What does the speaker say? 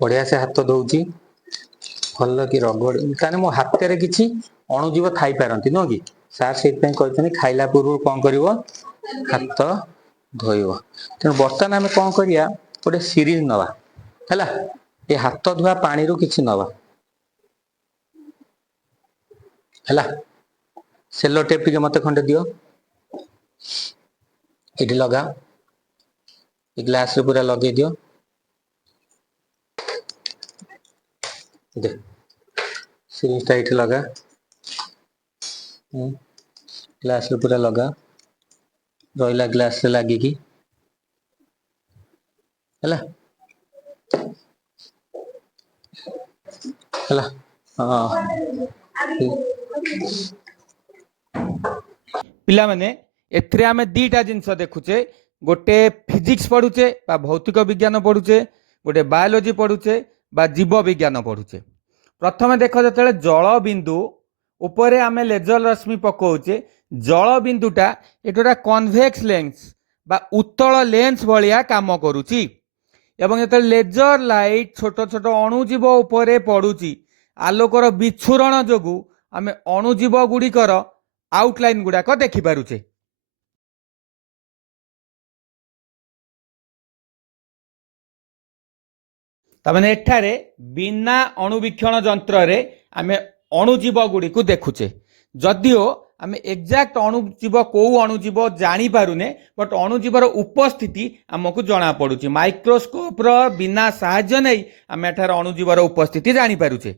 बढ़िया से हाथ दौची भल कि रगड़ ताने मो हाथ रे किछि अणुजीव थाई पारंती नो कि सार से कहते खाइला पूर्व कौन कर हाथ धोइब। तेणु बर्तमान आम कौन करिया गोटे सीरीज नवा है ये हाथ धुआ पानी रू किछि नवा है सेलो टेप टे मत खंडे दियो ये लगा ये ग्लास रे पूरा लगे दियो दे सीरीज ये लगा ग्लास रे पूरा लगा रहा ग्लास रे लगिकी है हाँ पिला माने एथरे आमे दीटा जिनस देखुचे गोटे फिजिक्स पढ़ुचे बा भौतिक विज्ञान पढ़ुचे गोटे बायोलोजी पढ़ुचे बा जीव विज्ञान पढ़ुचे। प्रथम देख जो जल बिंदु उपरे आमे लेजर रश्मि पकाउचे जल बिंदुटा एटा कन्वेक्स लेंस बा उत्तल लेंस भलिया काम करूची एवं जो लेजर लाइट छोट छोट अणुजीव उपरे पड़ुची आलोकर विच्छुरण जोगु आमे अणुजीव गुड़िकर आउटलाइन गुड़ाक देखिपारुचे। तमाने एठारे बिना अणुवीक्षण यंत्र रे आमे अणुजीव गुड़ी को देखुचे जदिओ आमे एक्जाक्ट अणुजीव को अणुजीव जानी पारुने बट अणुजीवर उपस्थिति आमको जना पड़ुची माइक्रोस्कोप रो बिना सहायता नहीं आमे एठारे अणुजीवर उपस्थिति जानी पारुचे।